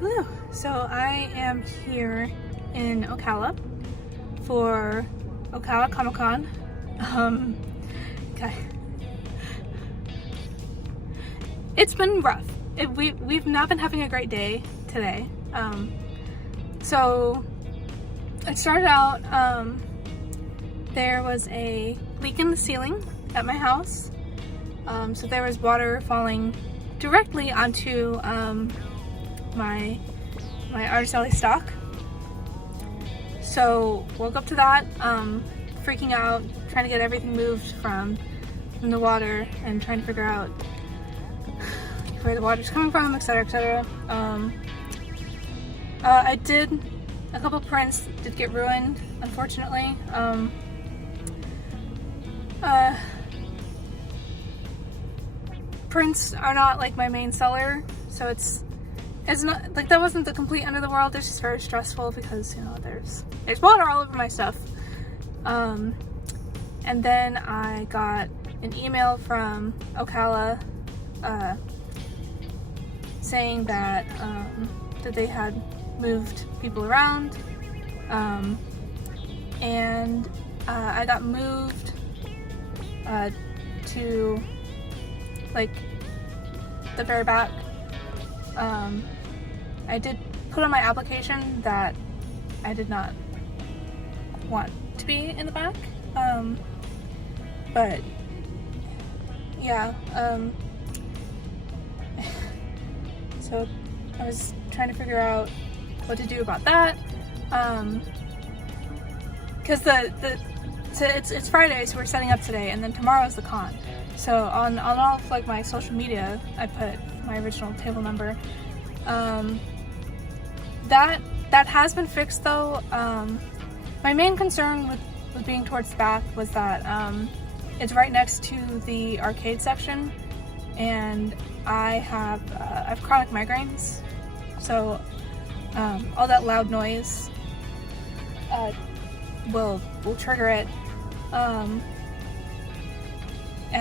Hello. So I am here in Ocala for Ocala Comic Con. Okay. It's been rough. We've not been having a great day today. So it started out, there was a leak in the ceiling at my house. So there was water falling directly onto my Artist Alley stock. So woke up to that, freaking out, trying to get everything moved from the water and trying to figure out where the water's coming from, etc., etc. A couple prints did get ruined, unfortunately. Prints are not like my main seller, so it's not like that wasn't the complete end of the world. It's just very stressful because, you know, there's water all over my stuff. And then I got an email from Ocala saying that they had moved people around, and I got moved to like the very back. I did put on my application that I did not want to be in the back, but yeah, so I was trying to figure out what to do about that, because it's Friday, so we're setting up today, and then tomorrow's the con. So on all of like my social media, I put my original table number. That has been fixed though. My main concern with being towards the back was that it's right next to the arcade section, and I have chronic migraines, so all that loud noise will trigger it. And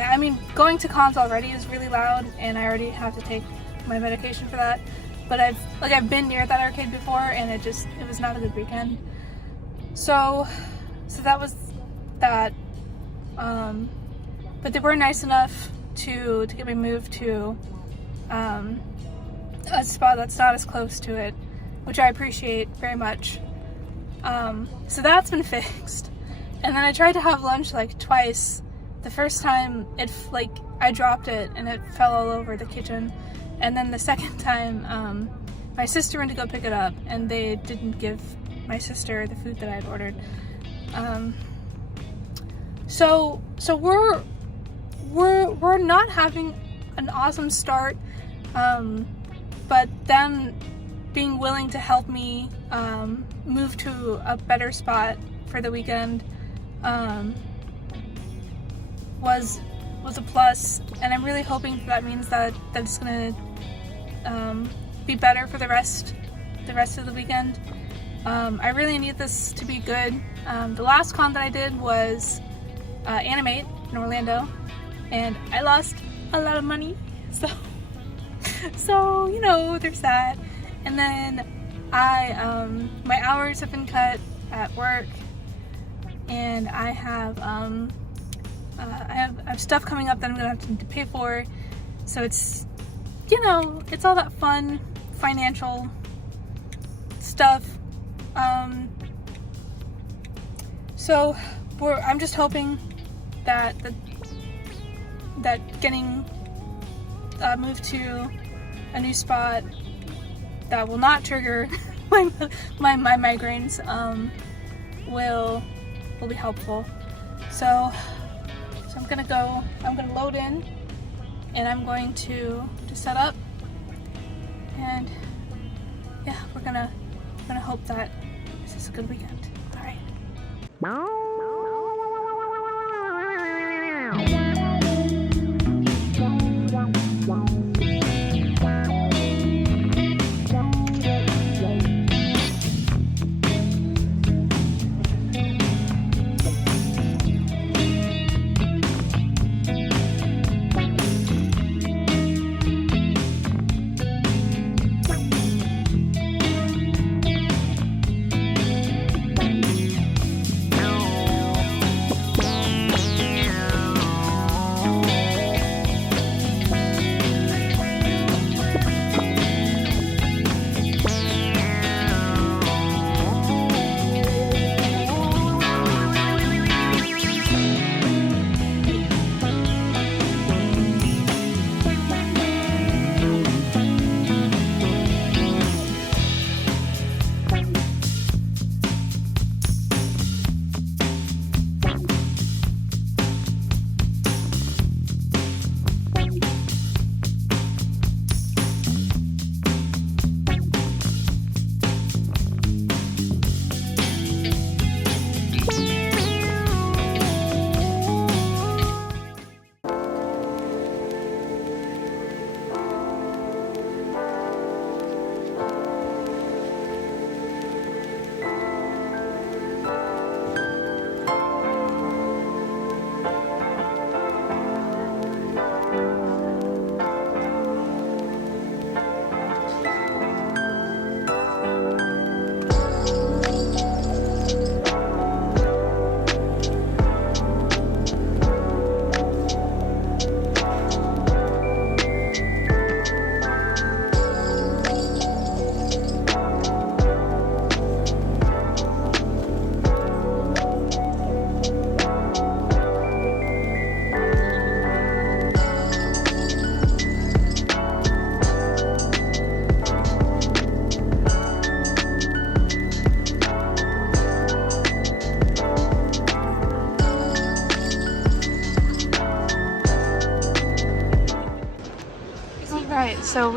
I mean, going to cons already is really loud, and I already have to take my medication for that. But I've been near that arcade before, and it was not a good weekend. So that was that. But they were nice enough to get me moved to a spot that's not as close to it, which I appreciate very much. So that's been fixed. And then I tried to have lunch like twice. The first time I dropped it and it fell all over the kitchen. And then the second time, my sister went to go pick it up, and they didn't give my sister the food that I had ordered. So we're not having an awesome start, but them being willing to help me move to a better spot for the weekend was a plus, and I'm really hoping that means that it's gonna be better for the rest of the weekend. I really need this to be good. The last con that I did was Animate in Orlando, and I lost a lot of money, so you know, there's that. And then my hours have been cut at work, and I have stuff coming up that I'm gonna have to pay for. So it's, you know, it's all that fun financial stuff. So I'm just hoping that getting moved to a new spot that will not trigger my migraines will be helpful. So I'm gonna load in, and I'm going to set up, and yeah, we're gonna hope that this is a good weekend. All right.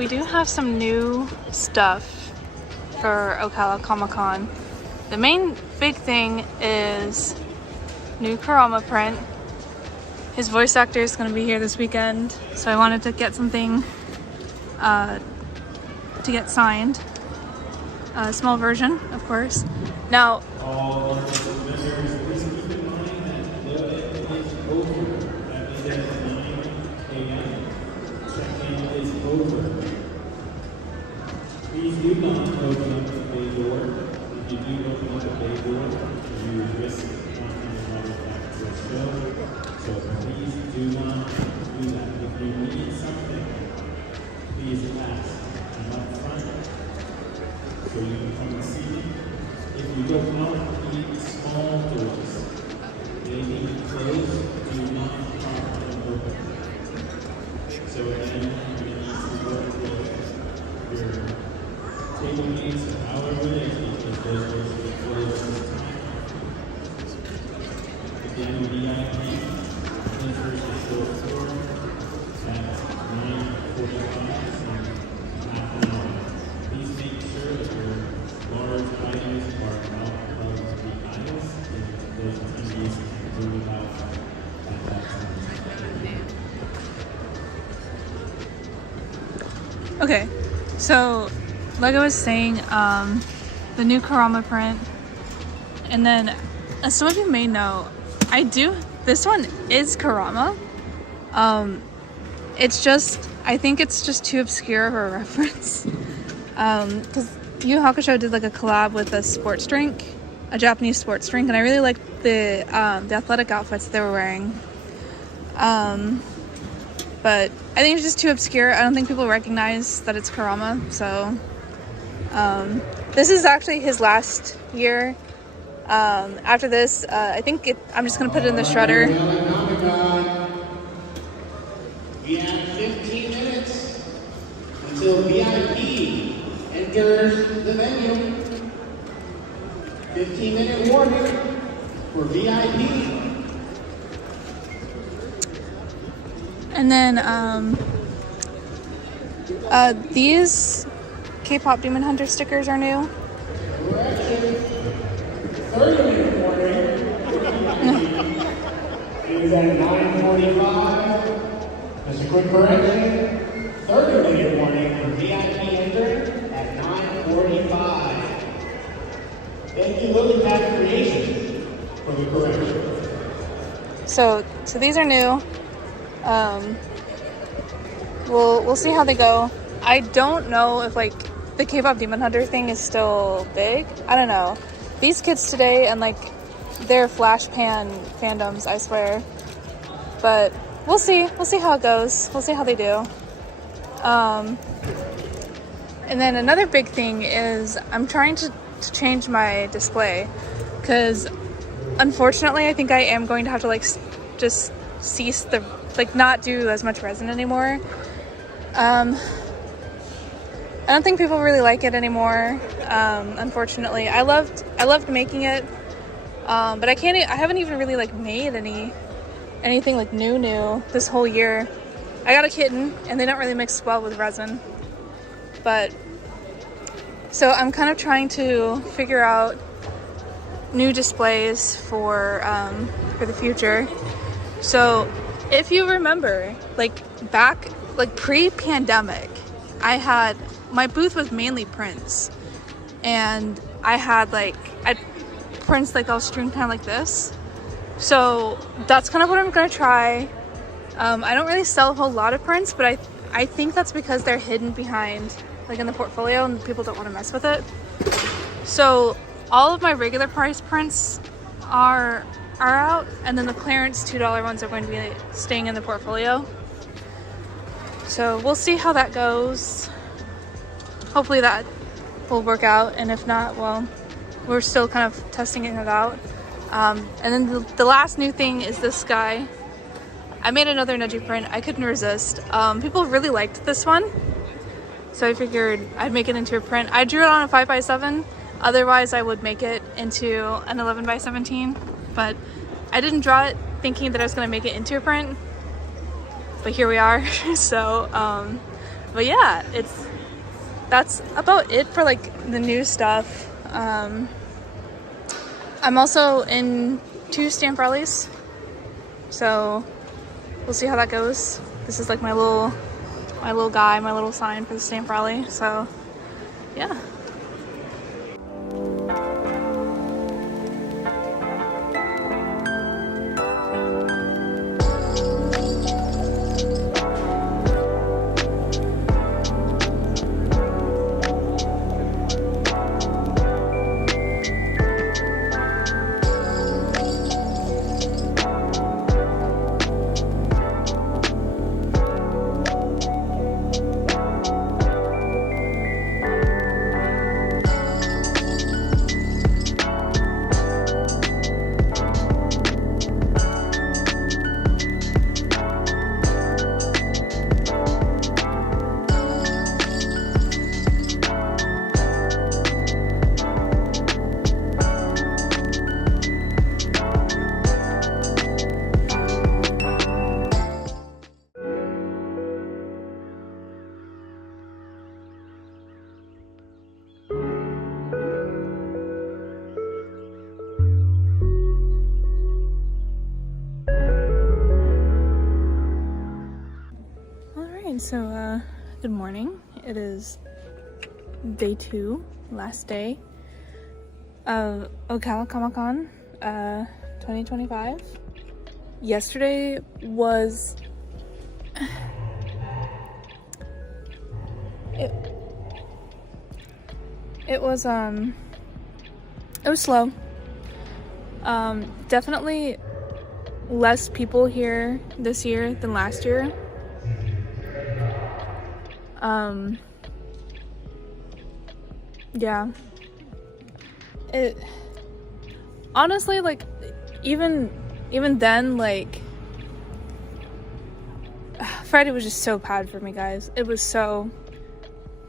we do have some new stuff for Ocala Comic-Con. The main big thing is new Kurama print. His voice actor is going to be here this weekend, so I wanted to get something to get signed. A small version, of course. Now, please do not open up the bay door. If you do open up the bay door, you risk not having water back to the stove. So please do not do that. If you need something, please ask. I'm up front, so you can come and see me. If you go out the small doors, they need to close. Do not pop them open. So again, you're going to need to work with your table meets or however they keep those doors closed at the time. Again, VIP enters the fourth floor at 9:45 and half an hour. Please make sure that your large items are out of the aisles and those attendees can move out at that time. okay, so like I was saying, the new Kurama print, and then as some of you may know, this one is Kurama. It's just, I think it's just too obscure of a reference, because Yu Hakusho did like a collab with a sports drink, a Japanese sports drink, and I really liked the athletic outfits they were wearing. But I think it's just too obscure. I don't think people recognize that it's Kurama, so this is actually his last year. After this, I think I'm just gonna put it in the shredder. We have 15 minutes until VIP enters the venue. 15-minute warning for VIP. And then these K-pop Demon Hunter stickers are new. Correction. 30-minute warning. It was at 9:45. Just a quick correction. 30-minute warning for VIP entering at 9:45. Thank you, Lily Pad Creations, for the correction. So these are new. We'll see how they go. I don't know if like the K-pop Demon Hunter thing is still big. I don't know. These kids today and like their Flash Pan fandoms, I swear. But we'll see. We'll see how it goes. We'll see how they do. And then another big thing is I'm trying to change my display, because unfortunately I think I am going to have to like just cease the not do as much resin anymore. I don't think people really like it anymore. Unfortunately, I loved making it, but I haven't even really like made anything like new this whole year. I got a kitten and they don't really mix well with resin, but so I'm kind of trying to figure out new displays for the future. So if you remember, like back pre-pandemic, my booth was mainly prints, and I had prints like all strewn kind of like this. So that's kind of what I'm gonna try. I don't really sell a whole lot of prints, but I think that's because they're hidden behind like in the portfolio and people don't want to mess with it. So all of my regular price prints are out, and then the clearance $2 ones are going to be staying in the portfolio. So we'll see how that goes. Hopefully that will work out, and if not, well, we're still kind of testing it out. And then the last new thing is this guy. I made another Neji print. I couldn't resist. People really liked this one, so I figured I'd make it into a print. I drew it on a 5x7. Otherwise, I would make it into an 11x17, but I didn't draw it thinking that I was going to make it into a print. But here we are. So, but yeah, it's that's about it for like the new stuff. I'm also in 2 stamp rallies, so we'll see how that goes. This is like my little guy, my little sign for the stamp rally. So yeah. So, good morning. It is day 2, last day of Ocala Comic-Con 2025. Yesterday was it was slow. Definitely less people here this year than last year. Yeah. It honestly, like, even then, like, Friday was just so bad for me, guys. It was so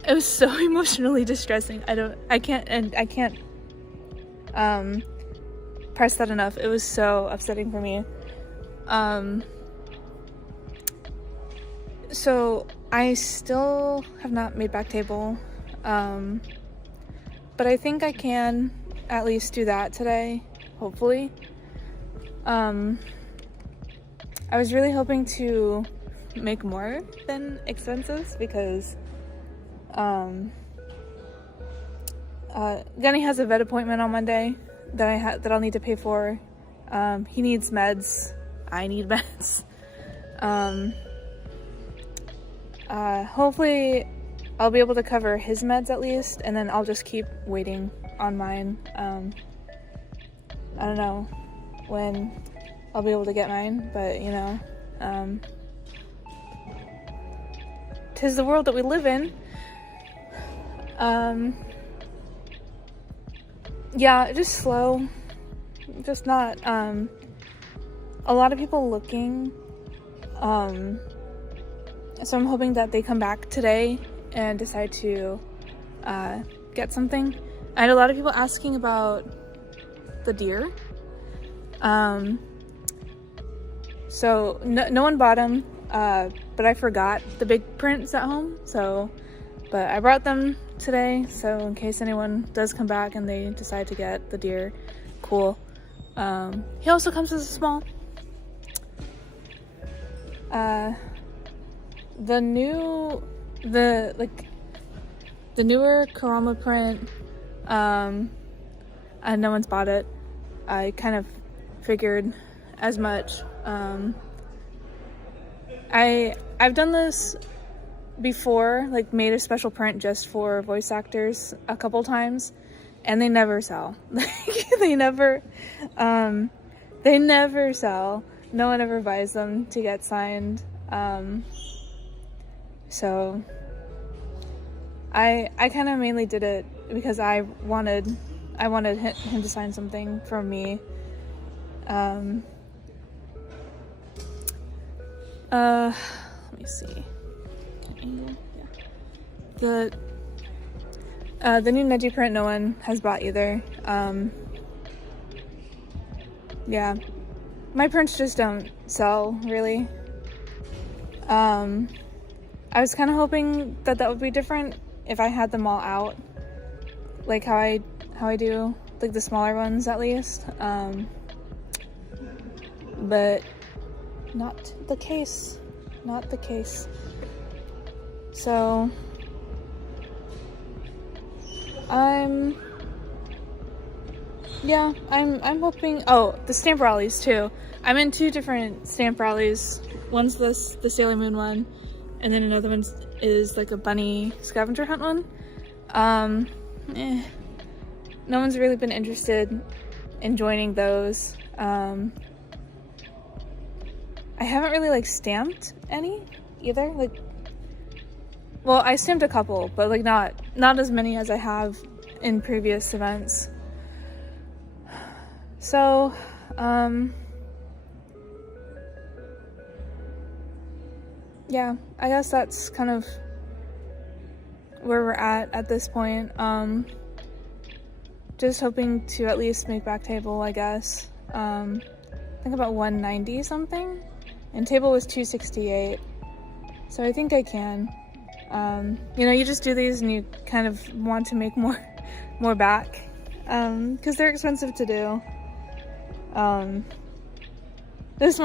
emotionally distressing. I can't press that enough. It was so upsetting for me. So I still have not made back table, but I think I can at least do that today, hopefully. I was really hoping to make more than expenses because Gunny has a vet appointment on Monday that I'll need to pay for. He needs meds. I need meds. Hopefully I'll be able to cover his meds at least, and then I'll just keep waiting on mine. I don't know when I'll be able to get mine, but you know, 'tis the world that we live in. Yeah, just slow, just not, a lot of people looking, so I'm hoping that they come back today and decide to get something. I had a lot of people asking about the deer. So no one bought them, but I forgot the big prints at home. But I brought them today, so in case anyone does come back and they decide to get the deer, cool. He also comes as a small. The newer Kurama print, and no one's bought it. I kind of figured as much. I've done this before, like made a special print just for voice actors a couple times, and they never sell. they never sell. No one ever buys them to get signed. So I kind of mainly did it because I wanted him to sign something from me. Let me see. The new Neji print no one has bought either. Yeah, my prints just don't sell really. I was kind of hoping that would be different if I had them all out, like how I do, like the smaller ones at least. But not the case. Not the case. So I'm hoping. Oh, the stamp rallies too. I'm in 2 different stamp rallies. One's the Sailor Moon one, and then another one is like a bunny scavenger hunt one. No one's really been interested in joining those. I haven't really like stamped any either. Like, well, I stamped a couple, but like not as many as I have in previous events. So, yeah, I guess that's kind of where we're at this point. Just hoping to at least make back table, I guess. I think about 190 something, and table was 268, so I think I can. You know, you just do these and you kind of want to make more back, because they're expensive to do. This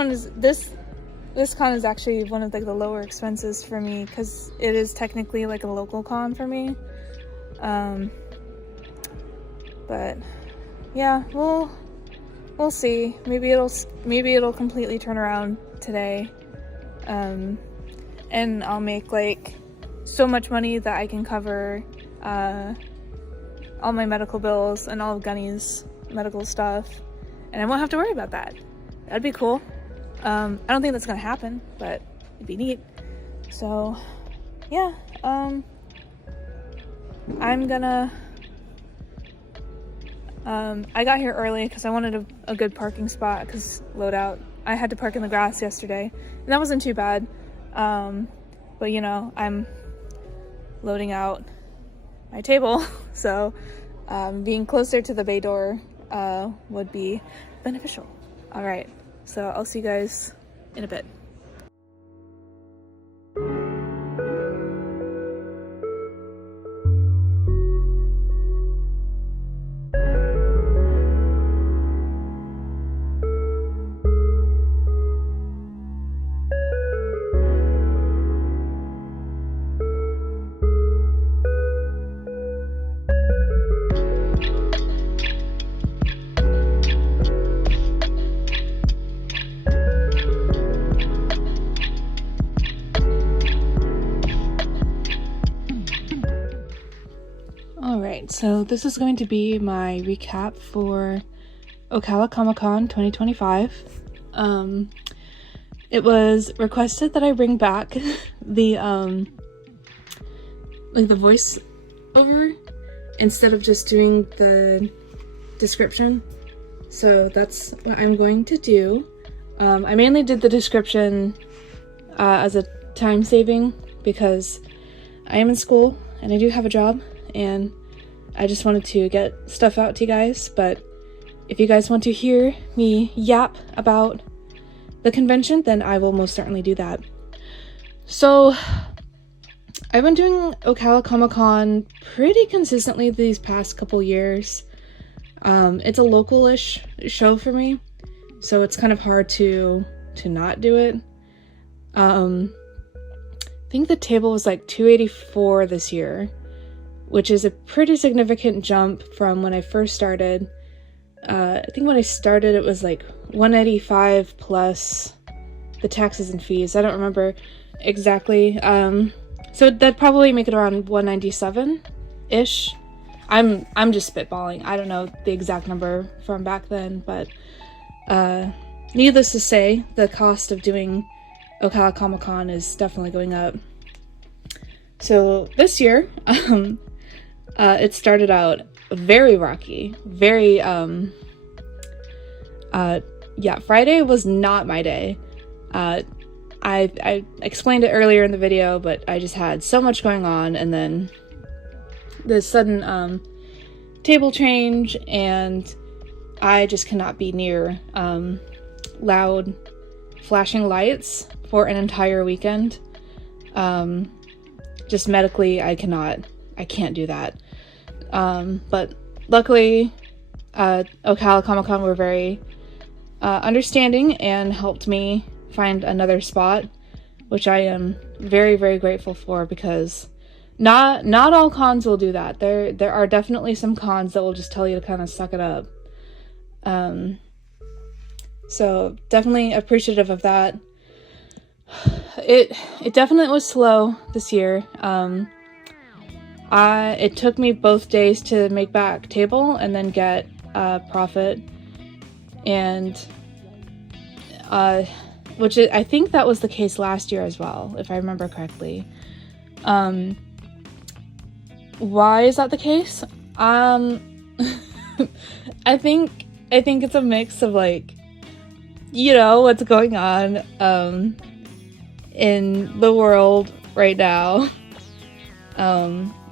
con is actually one of like the lower expenses for me, because it is technically like a local con for me. But yeah, we'll see. Maybe it'll completely turn around today, and I'll make like so much money that I can cover all my medical bills and all of Gunny's medical stuff, and I won't have to worry about that. That'd be cool. I don't think that's gonna happen, but it'd be neat. So yeah, I'm gonna I got here early because I wanted a good parking spot, because loadout, I had to park in the grass yesterday, and that wasn't too bad. But you know, I'm loading out my table, so being closer to the bay door would be beneficial. All right, so I'll see you guys in a bit. So this is going to be my recap for Ocala Comic-Con 2025. It was requested that I bring back the like the voice over instead of just doing the description. So that's what I'm going to do. I mainly did the description as a time saving, because I am in school and I do have a job, and I just wanted to get stuff out to you guys. But if you guys want to hear me yap about the convention, then I will most certainly do that. So I've been doing Ocala Comic-Con pretty consistently these past couple years. It's a local-ish show for me, so it's kind of hard to not do it. I think the table was like 284 this year, which is a pretty significant jump from when I first started. I think when I started it was like 185 plus the taxes and fees. I don't remember exactly. So that'd probably make it around 197-ish. I'm just spitballing. I don't know the exact number from back then, but needless to say, the cost of doing Ocala Comic-Con is definitely going up. So this year, it started out very rocky, very, Friday was not my day. I explained it earlier in the video, but I just had so much going on, and then the sudden, table change, and I just cannot be near, loud flashing lights for an entire weekend. Just medically, I cannot I can't do that. But luckily, Ocala Comic-Con were very understanding and helped me find another spot, which I am very, very grateful for, because not all cons will do that. There are definitely some cons that will just tell you to kind of suck it up. So definitely appreciative of that. It definitely was slow this year. It took me both days to make back table and then get profit, and which I think that was the case last year as well, if I remember correctly. Why is that the case? I think it's a mix of, like, you know, what's going on in the world right now.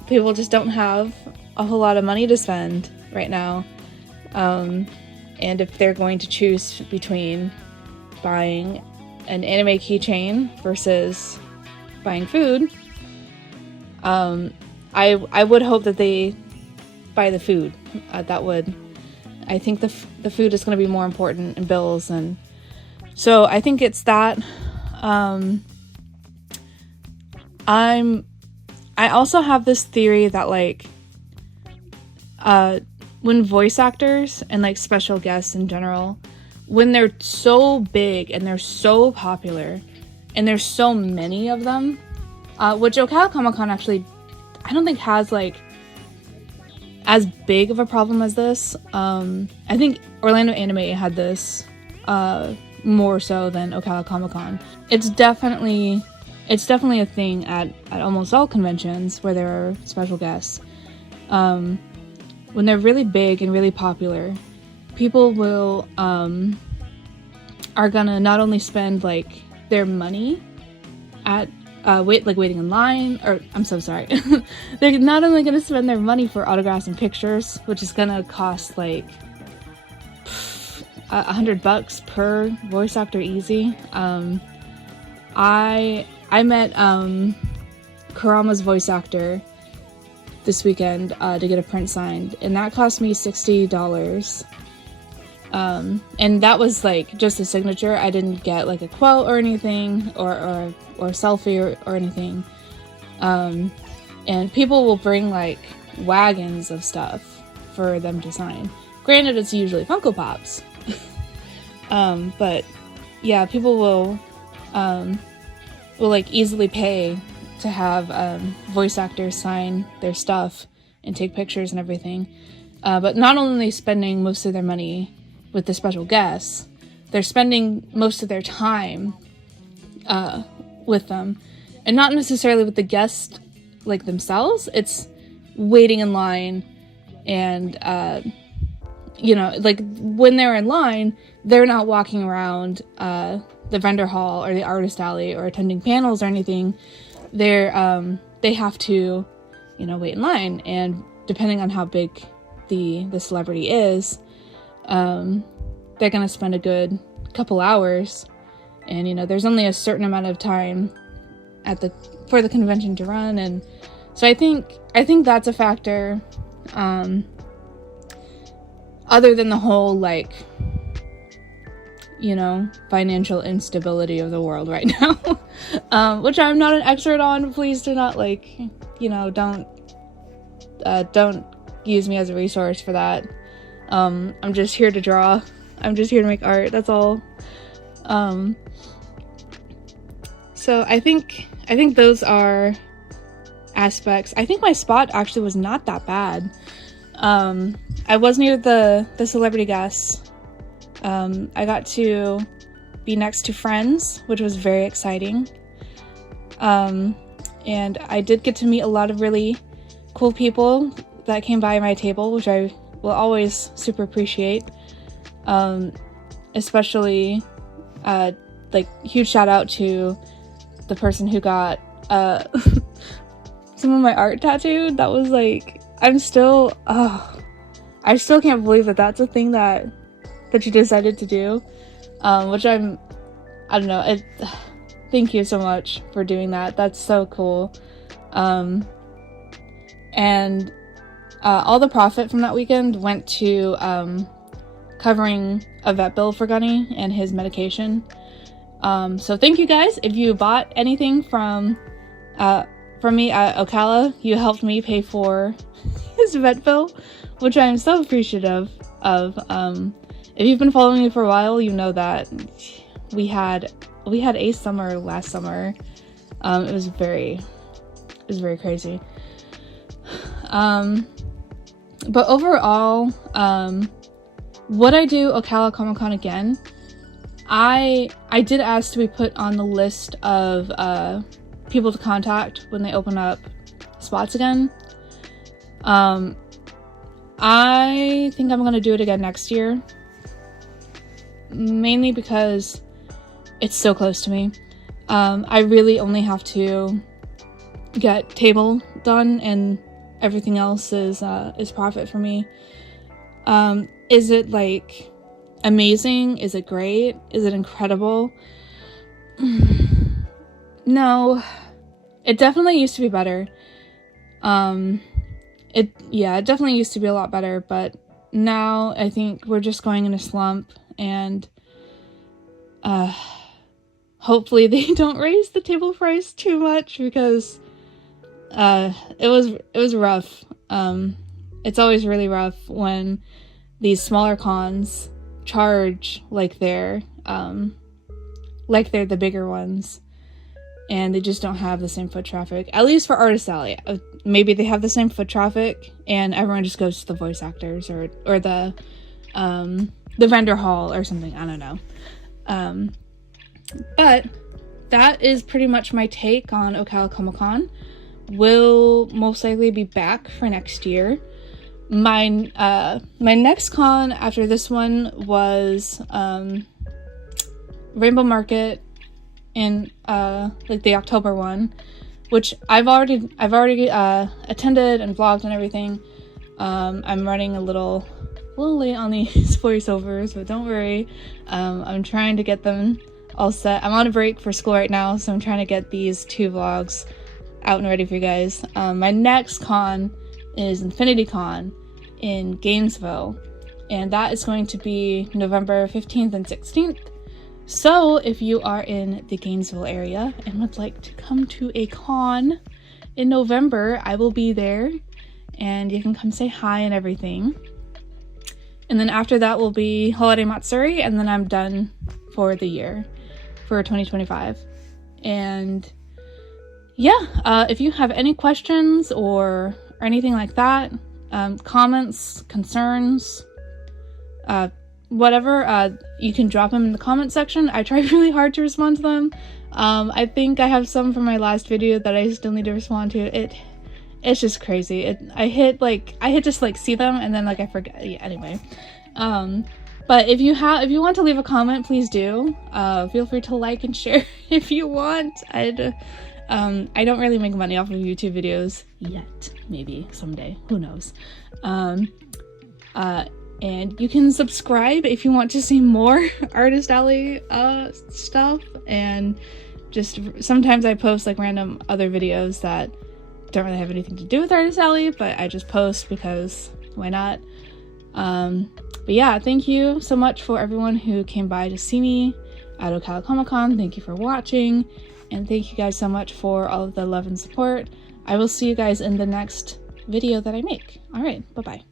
People just don't have a whole lot of money to spend right now. And if they're going to choose between buying an anime keychain versus buying food, I would hope that they buy the food. I think the food is going to be more important in bills, and so I think it's that. I also have this theory that, like, when voice actors and, like, special guests in general, when they're so big and they're so popular and there's so many of them, which Ocala Comic-Con actually, I don't think has, like, as big of a problem as this. I think Orlando Anime had this more so than Ocala Comic-Con. It's definitely a thing at almost all conventions where there are special guests. When they're really big and really popular, people will are gonna not only spend, like, their money at waiting in line, or I'm so sorry. They're not only gonna spend their money for autographs and pictures, which is gonna cost like $100 per voice actor easy. I met Kurama's voice actor this weekend to get a print signed, and that cost me $60. And that was, like, just a signature. I didn't get, like, a quote or anything, or a selfie or anything. And people will bring, like, wagons of stuff for them to sign. Granted, it's usually Funko Pops. But yeah, people will like easily pay to have voice actors sign their stuff and take pictures and everything. But not only spending most of their money with the special guests, they're spending most of their time with them, and not necessarily with the guest, like, themselves. It's waiting in line, and you know, like, when they're in line, they're not walking around the vendor hall or the artist alley or attending panels or anything. They have to, you know, wait in line, and depending on how big the celebrity is, they're gonna spend a good couple hours, and, you know, there's only a certain amount of time for the convention to run, and so I think that's a factor, other than the whole, like, you know, financial instability of the world right now, which I'm not an expert on. Please do not, like, you know, don't use me as a resource for that. I'm just here to draw. I'm just here to make art. That's all. So I think those are aspects. I think my spot actually was not that bad. I was near the celebrity guests. I got to be next to friends, which was very exciting. And I did get to meet a lot of really cool people that came by my table, which I will always super appreciate. Especially, like, huge shout out to the person who got some of my art tattooed. That was, like, I still can't believe that that's a thing that you decided to do, which I don't know, thank you so much for doing that. That's so cool. And all the profit from that weekend went to covering a vet bill for Gunny and his medication. So thank you guys. If you bought anything from me at Ocala, you helped me pay for his vet bill, which I am so appreciative of. If you've been following me for a while, you know that we had a summer last summer. It was very crazy. But overall, would I do Ocala Comic Con again? I did ask to be put on the list of people to contact when they open up spots again. I think I'm gonna do it again next year, mainly because it's so close to me. I really only have to get table done, and everything else is profit for me. Is it like amazing? Is it great? Is it incredible? No, it definitely used to be better. It definitely used to be a lot better, but now I think we're just going in a slump, and hopefully they don't raise the table price too much, because it was rough. It's always really rough when these smaller cons charge like they're the bigger ones, and they just don't have the same foot traffic. At least for Artist Alley, maybe they have the same foot traffic, and everyone just goes to the voice actors or the vendor hall or something. I don't know. But that is pretty much my take on Ocala Comic Con. Will most likely be back for next year. My next con after this one was Rainbow Market in like the October one, which I've already attended and vlogged and everything. I'm running a little late on these voiceovers, but don't worry. I'm trying to get them all set. I'm on a break for school right now, so I'm trying to get these 2 vlogs out and ready for you guys. My next con is Infinity Con in Gainesville, and that is going to be November 15th and 16th. So if you are in the Gainesville area and would like to come to a con in November, I will be there, and you can come say hi and everything. And then after that will be Holiday Matsuri, and then I'm done for the year, for 2025. And yeah, if you have any questions or anything like that, comments, concerns, whatever, you can drop them in the comment section. I try really hard to respond to them. I think I have some from my last video that I still need to respond to. It's just crazy. I hit just like see them, and then like I forget. Yeah, anyway. But if you want to leave a comment, please do. Feel free to like and share if you want. I don't really make money off of YouTube videos yet. Maybe someday. Who knows? And you can subscribe if you want to see more Artist Alley stuff. And just sometimes I post like random other videos that don't really have anything to do with Artist Alley, but I just post because why not? But yeah, thank you so much for everyone who came by to see me at Ocala Comic Con. Thank you for watching, and thank you guys so much for all of the love and support. I will see you guys in the next video that I make. All right, bye-bye.